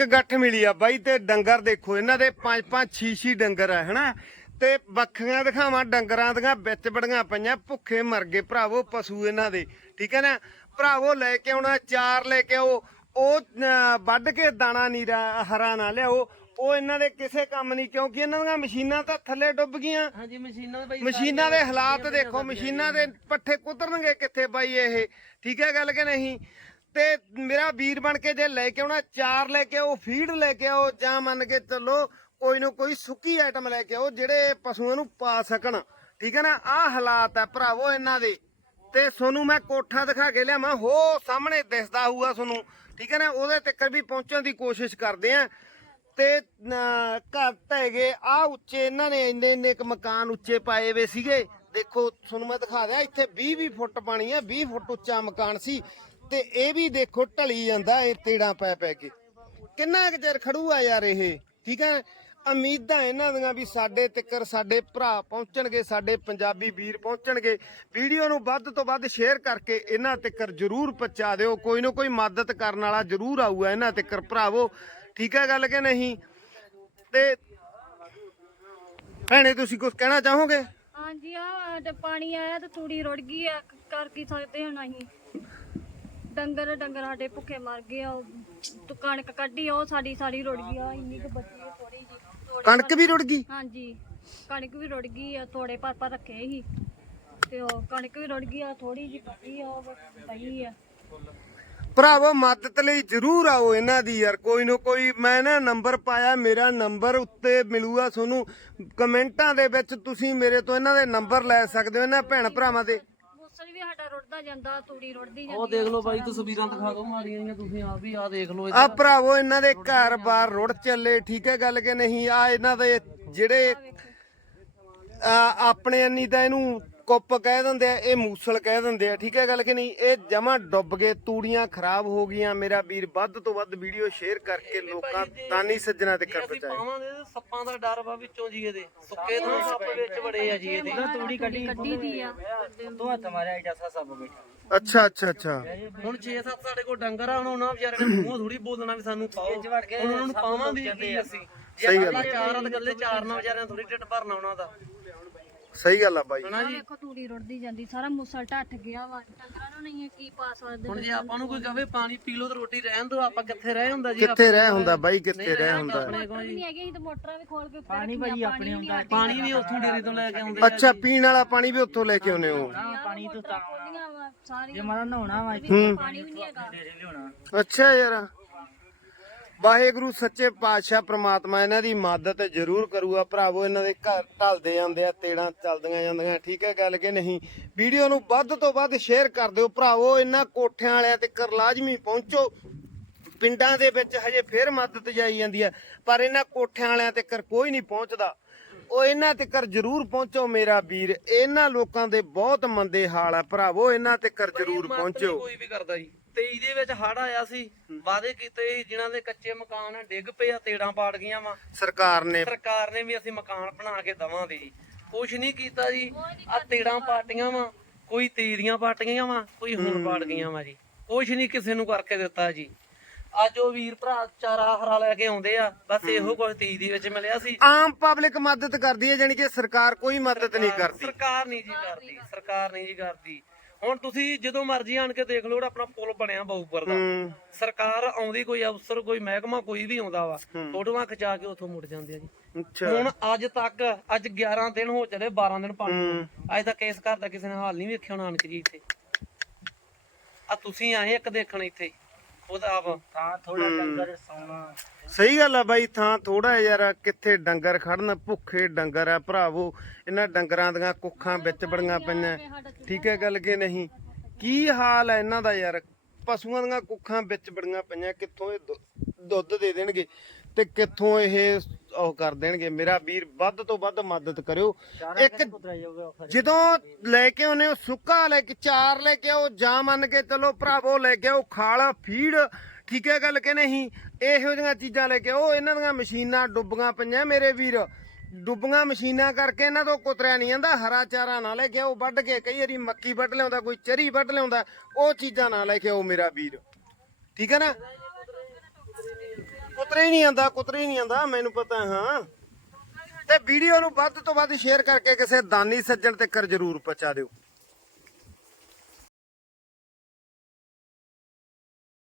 ਇੱਕ ਗੱਠ ਮਿਲੀ ਆ ਬਾਈ ਤੇ ਡੰਗਰ ਦੇਖੋ ਇਹਨਾਂ ਦੇ ਪੰਜ ਪੰਜ ਛੇ ਛੇ ਡੰਗਰ ਆ ਹਨਾ? ਤੇ ਬੱਖੀਆਂ ਦਿਖਾਵਾਂ ਡੰਗਰਾਂ ਦੀਆਂ ਵਿੱਚ ਬੜੀਆਂ ਪਈਆਂ ਭੁੱਖੇ ਮਰ ਗਏ ਭਰਾਵੋ ਪਸ਼ੂ ਇਹਨਾਂ ਦੇ ਠੀਕ ਹੈ ਨਾ? ਭਰਾਵੋ ਲੈ ਕੇ ਆਉਣਾ ਚਾਰ ਲੈ ਕੇ ਆਓ ਉਹ ਵੱਢ ਕੇ ਦਾਣਾ ਨੀਰਾ ਹਰਾ ਨਾ ਲਿਆਓ ਉਹ ਇਹਨਾਂ ਦੇ ਕਿਸੇ ਕੰਮ ਨਹੀਂ ਕਿਉਂਕਿ ਇਹਨਾਂ ਦੀਆਂ ਮਸ਼ੀਨਾਂ ਤਾਂ ਥੱਲੇ ਡੁੱਬ ਗਈਆਂ। ਹਾਂਜੀ ਮਸ਼ੀਨਾਂ ਭਾਈ ਮਸ਼ੀਨਾਂ ਦੇ ਹਾਲਾਤ ਦੇਖੋ ਮਸ਼ੀਨਾਂ ਦੇ ਪੱਠੇ ਕੁਤਰਨਗੇ ਕਿੱਥੇ ਬਾਈ ਇਹ? ਠੀਕ ਹੈ ਗੱਲ ਕਿ ਨਹੀਂ? ਤੇ ਮੇਰਾ ਵੀਰ ਬਣ ਕੇ ਜੇ ਲੈ ਕੇ ਆਉਣਾ, ਚਾਰ ਲੈ ਕੇ ਆਓ, ਫੀਡ ਲੈ ਕੇ ਆਓ, ਜਾਂ ਮੰਨ ਕੇ ਚੱਲੋ ਕੋਈ ਨਾ ਕੋਈ ਸੁੱਕੀ ਆਈਟਮ ਲੈ ਕੇ ਆਓ, ਜਿਹੜੇ ਪਸ਼ੂਆਂ ਨੂੰ ਪਾ ਸਕਣ। ਠੀਕ ਹੈ ਨਾ? ਆਹ ਹਾਲਾਤ ਆ ਭਰਾਵੋ ਇਹਨਾਂ ਦੇ। ਤੇ ਤੁਹਾਨੂੰ ਮੈਂ ਕੋਠਾ ਦਿਖਾ ਕੇ ਲਿਆਵਾਂ, ਹੋ ਸਾਹਮਣੇ ਦਿਸਦਾ ਹੋਊਗਾ ਤੁਹਾਨੂੰ ਠੀਕ ਹੈ ਨਾ? ਉਹਦੇ ਤੱਕ ਵੀ ਪਹੁੰਚਣ ਦੀ ਕੋਸ਼ਿਸ਼ ਕਰਦੇ ਆ ਤੇ ਘਰ ਢਹਿ ਗਏ ਆ ਉੱਚੇ, ਇਹਨਾਂ ਨੇ ਇੰਨੇ ਇੰਨੇ ਕੁ ਮਕਾਨ ਉੱਚੇ ਪਾਏ ਵੇ ਸੀਗੇ। ਦੇਖੋ ਤੁਹਾਨੂੰ ਮੈਂ ਦਿਖਾ ਦਿਆਂ, ਇੱਥੇ 20 20 ਫੁੱਟ ਪਾਣੀ ਆ 20 ਫੁੱਟ ਉੱਚਾ ਮਕਾਨ ਸੀ। ਤੇ ਇਹ ਵੀ ਦੇਖੋ ਢਲੀ ਜਾਂਦਾ ਇਹ ਤੇੜਾਂ ਪੈ ਪੈ ਕੇ। ਕਿੰਨਾ ਕੁ ਚਿਰ ਖੜੂ ਯਾਰ ਇਹ? ਠੀਕ ਹੈ? ਉਮੀਦਾਂ ਇਹਨਾਂ ਦੀਆਂ ਵੀ ਸਾਡੇ ਤਿੱਕਰ ਸਾਡੇ ਭਰਾ ਪਹੁੰਚਣਗੇ, ਸਾਡੇ ਪੰਜਾਬੀ ਵੀਰ ਪਹੁੰਚਣਗੇ। ਵੀਡੀਓ ਨੂੰ ਵੱਧ ਤੋਂ ਵੱਧ ਸ਼ੇਅਰ ਕਰਕੇ ਇਹਨਾਂ ਤਿੱਕਰ ਜਰੂਰ ਪਹੁੰਚਾ ਦਿਓ। ਕੋਈ ਨਾ ਕੋਈ ਮਦਦ ਕਰਨ ਵਾਲਾ ਜਰੂਰ ਆਊਗਾ ਇਹਨਾਂ ਤਿੱਕਰ ਭਰਾਵੋ। ਠੀਕ ਹੈ ਗੱਲ ਕਿ ਨਹੀਂ? ਤੇ ਭੈਣੇ, ਤੁਸੀਂ ਕੁਝ ਕਹਿਣਾ ਚਾਹੋਗੇ? ਹਾਂਜੀ ਆ ਪਾਣੀ ਆਇਆ ਤੇ ਤੂੜੀ ਰੁੜ ਗਈ ਆ। ਕਰ ਕੀ ਸਕਦੇ ਹੁਣ ਅਸੀਂ? ਡੰਗਰ ਡੰਗਰ ਸਾਡੇ ਭੁੱਖੇ ਮਰ ਗਏ ਆ ਤੂੰ ਕਣਕ ਕੱਢੀ ਉਹ ਸਾਡੀ ਸਾਡੀ ਰੁੜ ਗਈ ਆ ਇੰਨੀ ਕੁ ਬਚੀ ਆ ਥੋੜੀ ਜੀ ਕਣਕ ਵੀ ਰੁੜ ਗਈ? ਹਾਂਜੀ ਕਣਕ ਵੀ ਰੁੜ ਗਈ ਆ ਥੋੜੇ ਪਰ ਪਰ ਰੱਖੇ ਸੀ। ਤੇ ਉਹ ਕਣਕ ਵੀ ਰੁੜ ਗਈ ਆ ਥੋੜੀ ਜੀ ਬਚੀ ਆ ਉਹ ਪਈ ਆ। ਭਰਾਵੋ ਮਦਦ ਲਈ ਜਰੂਰ ਆਓ ਇਹਨਾਂ ਦੀ ਯਾਰ ਕੋਈ ਨਾ ਕੋਈ ਮੈਂ ਨਾ ਨੰਬਰ ਪਾਇਆ ਮੇਰਾ ਨੰਬਰ ਉੱਤੇ ਮਿਲੂਗਾ ਤੁਹਾਨੂੰ। ਕਮੈਂਟਾਂ ਦੇ ਵਿੱਚ ਤੁਸੀਂ ਮੇਰੇ ਤੋਂ ਇਹਨਾਂ ਦੇ ਨੰਬਰ ਲੈ ਸਕਦੇ ਹੋ ਇਹਨਾਂ ਭੈਣ ਭਰਾਵਾਂ ਦੇ। ਮੂਸਲ ਵੀ ਸਾਡਾ ਰੁੜਦਾ ਜਾਂਦਾ ਤੂੜੀ ਰੁੜਦੀ ਉਹ ਜਾਂਦੀ ਦੇਖ ਲਓ ਬਾਈ ਤਸਵੀਰਾਂ ਦਿਖਾ ਦਿਓ ਮਾਰੀਆਂ ਜੀਆਂ ਤੁਸੀਂ ਆਪ ਵੀ ਆ ਦੇਖ ਲਓ ਆ ਭਰਾਵੋ ਇਹਨਾਂ ਦੇ ਘਰ-ਬਾਰ ਰੁੜ ਚੱਲੇ ਠੀਕ ਹੈ ਗੱਲ ਕਿ ਨਹੀਂ? ਆ ਇਹਨਾਂ ਦੇ ਜਿਹੜੇ ਆ, ਆਪਣੇ ਅੰਨੀ ਤਾਂ ਇਹਨੂੰ ਕੁੱਪ ਕਹਿ ਦਿੰਦੇ ਆ ਇਹ ਮੂਸਲ ਕਹਿ ਦਿੰਦੇ ਆ ਠੀਕ ਹੈ ਗੱਲ ਕਿ ਨਹੀਂ? ਇਹ ਜਮਾ ਡੁੱਬ ਗਏ ਤੂੜੀਆਂ ਖਰਾਬ ਹੋ ਗਈਆਂ। ਮੇਰਾ ਵੀਰ ਵੱਧ ਤੋਂ ਵੱਧ ਵੀਡੀਓ ਸ਼ੇਅਰ ਕਰਕੇ ਲੋਕਾਂ ਤਾਨੀ ਸੱਜਣਾ ਤੇ ਕਰ ਅਸੀਂ ਪਹੁੰਚਾਏ ਪਾਵਾਂਗੇ ਤੇ ਸੱਪਾਂ ਦਾ ਡਰ ਵਾ ਵਿੱਚੋਂ ਜੀ ਇਹਦੇ। ਸੁੱਕੇ ਥਾਂ ਸੱਪ ਵਿੱਚ ਬੜੇ ਆ ਜੀ ਇਹਦੇ। ਤੂੜੀ ਕੱਢੀ ਕੱਢੀ ਦੀ ਆ। ਅੱਛਾ ਅੱਛਾ ਅੱਛਾ। ਹੁਣ 6-7 ਸਾਡੇ ਕੋਲ ਡੰਗਰ ਆ ਹੁਣ ਉਹਨਾਂ ਵਿਚਾਰੇ ਨੇ ਮੂੰਹ ਥੋੜੀ ਬੋਲਣਾ ਵੀ ਸਾਨੂੰ ਪਾਓ। ਹੁਣ ਉਹਨਾਂ ਨੂੰ ਪਾਵਾਂਗੇ ਕੀ ਅਸੀਂ। ਸਹੀ ਜੇ ਗੱਲ ਚਾਰ ਤਾਂ ਗੱਲੇ ਚਾਰ ਨਾਲ ਵਿਚਾਰਿਆਂ ਥੋੜੀ ਢਿੱਡ ਭਰਨਾ ਉਹਨਾਂ ਦਾ। ਸਹੀ ਗੱਲ ਆ ਬਾਈ। ਹਨਾ ਜੀ? ਵੇਖੋ ਤੂੜੀ ਰੁੜਦੀ ਜਾਂਦੀ ਸਾਰਾ ਮੂਸਲ ਢੱਠ ਗਿਆ ਵਾ ਡੰਗਰਾਂ ਨੂੰ ਨਹੀਂ ਇਹ ਕੀ ਪਾ ਸਕਦੇ ਹੁਣ ਜੇ ਆਪਾਂ ਨੂੰ ਕੋਈ ਕਹੇ ਪਾਣੀ ਪੀ ਲਓ ਤੇ ਰੋਟੀ ਰਹਿਣ ਦਿਓ ਆਪਾਂ ਕਿੱਥੇ ਰਹਿ ਹੁੰਦਾ ਜੀ? ਕਿੱਥੇ ਰਹਿ ਹੁੰਦਾ ਬਾਈ ਕਿੱਥੇ ਰਹਿ ਹੁੰਦਾ। ਆਪਣੇ ਕੋਲ ਨਹੀਂ ਹੈਗੇ ਅਸੀਂ ਤਾਂ ਮੋਟਰਾਂ ਵੀ ਖੋਲ ਕੇ ਪਾਣੀ ਭਾਜੀ ਆਪਣੇ ਹੁੰਦਾ ਪਾਣੀ ਵੀ ਉੱਥੋਂ ਡੇਰੇ ਤੋਂ ਲੈ ਕੇ ਆਉਂਦੇ ਅੱਛਾ ਪੀਣ ਵਾਲਾ ਪਾਣੀ ਵੀ ਉੱਥੋਂ ਲੈ ਕੇ ਆਉਨੇ ਹੋ? ਪਾਣੀ ਤੋਂ ਤਾਂ ਖੋਲੀਆਂ ਵਾ ਸਾਰੀਆਂ। ਜੇ ਮਾਰਾ ਨਹਾਉਣਾ ਵਾ ਪਾਣੀ ਵੀ ਨਹੀਂ ਹੈਗਾ। ਅੱਛਾ ਯਾਰ। ਵਾਹਿਗੁਰੂ ਸੱਚੇ ਪਾਤਸ਼ਾਹ ਪ੍ਰਮਾਤਮਾ ਇਹਨਾਂ ਦੀ ਮਦਦ ਜ਼ਰੂਰ ਕਰੂਗਾ। ਭਰਾਵੋ ਇਹਨਾਂ ਦੇ ਘਰ ਢਲਦੇ ਜਾਂਦੇ ਆ ਤੇੜਾਂ ਚੱਲਦੀਆਂ ਜਾਂਦੀਆਂ। ਠੀਕ ਹੈ ਗੱਲ ਕਿ ਨਹੀਂ? ਵੀਡੀਓ ਨੂੰ ਵੱਧ ਤੋਂ ਵੱਧ ਸ਼ੇਅਰ ਕਰ ਦਿਓ। ਭਰਾਵੋ ਇਹਨਾਂ ਕੋਠਿਆਂ ਵਾਲਿਆਂ ਤੇ ਕਰ ਲਾਜ਼ਮੀ ਪਹੁੰਚੋ। ਪਿੰਡਾਂ ਦੇ ਵਿੱਚ ਹਜੇ ਫੇਰ ਮਦਦ ਜਾਈ ਜਾਂਦੀ ਹੈ ਪਰ ਇਹਨਾਂ ਕੋਠਿਆਂ ਵਾਲਿਆਂ ਤੇ ਕਰ ਕੋਈ ਨਹੀਂ ਪਹੁੰਚਦਾ। ਉਹ ਇਹਨਾਂ ਤੇ ਕਰ ਜ਼ਰੂਰ ਪਹੁੰਚੋ ਮੇਰਾ ਵੀਰ। ਇਹਨਾਂ ਲੋਕਾਂ ਦੇ ਬਹੁਤ ਮੰਦੇ ਹਾਲ ਆ। ਭਰਾਵੋ ਇਹਨਾਂ ਤੇ ਕਰ ਜ਼ਰੂਰ ਪਹੁੰਚੋ। ਕੋਈ ਵੀ ਕਰਦਾ ਜੀ। ਤੇ ਇਹਦੇ ਵਿੱਚ ਹੜ ਆਇਆ ਸੀ ਵਾਅਦੇ ਕੀਤੇ ਸੀ ਜਿਨ੍ਹਾਂ ਦੇ ਕੱਚੇ ਮਕਾਨ ਡਿੱਗ ਪਏ ਆ ਤੇੜਾਂ ਪਾੜ ਗਈਆਂ ਵਾ। ਸਰਕਾਰ ਨੇ ਸਰਕਾਰ ਨੇ ਵੀ ਅਸੀਂ ਮਕਾਨ ਬਣਾ ਕੇ ਦਵਾਂਗੇ ਕੁਛ ਨਹੀਂ ਕੀਤਾ ਜੀ ਆ ਤੇੜਾਂ ਪਾਟੀਆਂ ਵਾ ਕੋਈ ਤੀਰੀਆਂ ਪਾਟੀਆਂ ਵਾ ਕੋਈ ਹੁਣ ਪਾਟ ਗਈਆਂ ਵਾ ਜੀ। ਕੁਛ ਨਹੀਂ ਕਿਸੇ ਨੂੰ ਕਰਕੇ ਦਿੱਤਾ ਜੀ। ਅੱਜ ਉਹ ਵੀਰ ਭਰਾ ਚਾਰਾ ਹਰਾ ਲੈ ਕੇ ਆਉਂਦੇ ਆ ਬਸ ਇਹੋ ਕੁਝ ਤੀਜ ਦੇ ਵਿੱਚ ਮਿਲਿਆ ਸੀ। ਆਮ ਪਬਲਿਕ ਮਦਦ ਕਰਦੀ ਹੈ ਜਾਨੀ ਕਿ ਸਰਕਾਰ ਕੋਈ ਮਦਦ ਨਹੀਂ ਕਰਦੀ। ਸਰਕਾਰ ਨਹੀਂ ਜੀ ਕਰਦੀ ਸਰਕਾਰ ਨਹੀਂ ਜੀ ਕਰਦੀ। ਹੁਣ ਤੁਸੀਂ ਜਦੋਂ ਮਰਜ਼ੀ ਆਣ ਕੇ ਦੇਖ ਲਓ ਜਿਹੜਾ ਆਪਣਾ ਪੁਲ ਬਣਿਆ ਬਾਊਪਰ ਦਾ। ਹੂੰ। ਸਰਕਾਰ ਆਉਂਦੀ ਕੋਈ ਅਫਸਰ ਕੋਈ ਮਹਿਕਮਾ ਕੋਈ ਵੀ ਆਉਂਦਾ ਵਾ ਫੋਟੋਆਂ ਖਿਚਾ ਕੇ ਉੱਥੋਂ ਮੁੜ ਜਾਂਦੇ ਆ ਜੀ। ਅੱਛਾ। ਹੁਣ ਅੱਜ ਤੱਕ ਅੱਜ 11 ਦਿਨ ਹੋ ਚਲੇ 12 ਦਿਨ ਪਾਣੀ ਨੂੰ। ਅੱਜ ਤੱਕ ਇਸ ਘਰ ਦਾ ਕਿਸੇ ਨੇ ਹਾਲ ਨਹੀਂ ਵੇਖਿਆ ਹੋਣਾ ਨਾਨਕ ਜੀ ਇੱਥੇ। ਆ ਤੁਸੀਂ ਆਏ ਇੱਕ ਦੇਖਣ ਇੱਥੇ। ਉਹਦਾ ਆਪ ਤਾਂ ਥੋੜਾ ਡੰਗਰ ਸੌਣਾ। ਸਹੀ ਗੱਲ ਆ ਬਾਈ ਥਾਂ ਥੋੜਾ ਯਾਰ ਕਿੱਥੇ ਡੰਗਰ ਖੜਨ ਭੁੱਖੇ ਡੰਗਰ ਆ ਭਰਾਵੋ। ਇਹਨਾਂ ਡੰਗਰਾਂ ਦੀਆਂ ਕੁੱਖਾਂ ਵਿੱਚ ਬੜੀਆਂ ਪਈਆਂ। ਠੀਕ ਹੈ ਗੱਲ ਕਿ ਨਹੀਂ? ਕੀ ਹਾਲ ਹੈ ਇਹਨਾਂ ਦਾ ਯਾਰ? ਪਸ਼ੂਆਂ ਦੀਆਂ ਕੁੱਖਾਂ ਵਿੱਚ ਬੜੀਆਂ ਪਈਆਂ ਕਿੱਥੋਂ ਇਹ ਦੁੱਧ ਦੇ ਦੇਣਗੇ? ਤੇ ਕਿੱਥੋਂ ਇਹ ਉਹ ਕਰ ਦੇਣਗੇ। ਮੇਰਾ ਵੀਰ ਵੱਧ ਤੋਂ ਵੱਧ ਮਦਦ ਕਰਿਓ। ਇੱਕ ਜਦੋਂ ਲੈ ਕੇ ਆਉਨੇ ਹੋ ਸੁੱਕਾ ਲੈ ਕੇ ਚਾਰ ਲੈ ਕੇ ਆਓ ਜਾਂ ਮੰਨ ਕੇ ਚਲੋ ਭਰਾਵੋ ਲੈ ਕੇ ਆਓ ਖਾਲਾ ਫੀਡ ਠੀਕ ਹੈ ਗੱਲ ਕਿ ਨਹੀਂ? ਇਹੋ ਜਿਹੀਆਂ ਚੀਜ਼ਾਂ ਲੈ ਕੇ ਆਓ ਇਹਨਾਂ ਦੀਆਂ ਮਸ਼ੀਨਾਂ ਡੁੱਬੀਆਂ ਪਈਆਂ ਮੇਰੇ ਵੀਰ। ਡੁੱਬੀਆਂ ਮਸ਼ੀਨਾਂ ਕਰਕੇ ਇਹਨਾਂ ਤੋਂ ਕੁਤਰਿਆ ਨਹੀਂ ਜਾਂਦਾ ਹਰਾ ਚਾਰਾ ਨਾ ਲੈ ਕੇ ਆਓ ਵੱਢ ਕੇ ਕਈ ਵਾਰੀ ਮੱਕੀ ਵੱਢ ਲਿਆਉਂਦਾ ਕੋਈ ਚਰੀ ਵੱਢ ਲਿਆਉਂਦਾ ਉਹ ਚੀਜ਼ਾਂ ਨਾ ਲੈ ਕੇ ਆਓ ਮੇਰਾ ਵੀਰ। ਠੀਕ ਹੈ ਨਾ? ਉਹ ਕੁਤਰੇ ਹੀ ਨਹੀਂ ਆਂਦਾ ਕੁਤਰੇ ਹੀ ਨਹੀਂ ਆਂਦਾ ਮੈਨੂੰ ਪਤਾ ਹਾਂ ਤੇ ਵੀਡੀਓ ਨੂੰ ਵੱਧ ਤੋਂ ਵੱਧ ਸ਼ੇਅਰ ਕਰਕੇ ਕਿਸੇ ਦਾਨੀ ਸੱਜਣ ਤੱਕ ਜਰੂਰ ਪਹੁੰਚਾ ਦਿਓ।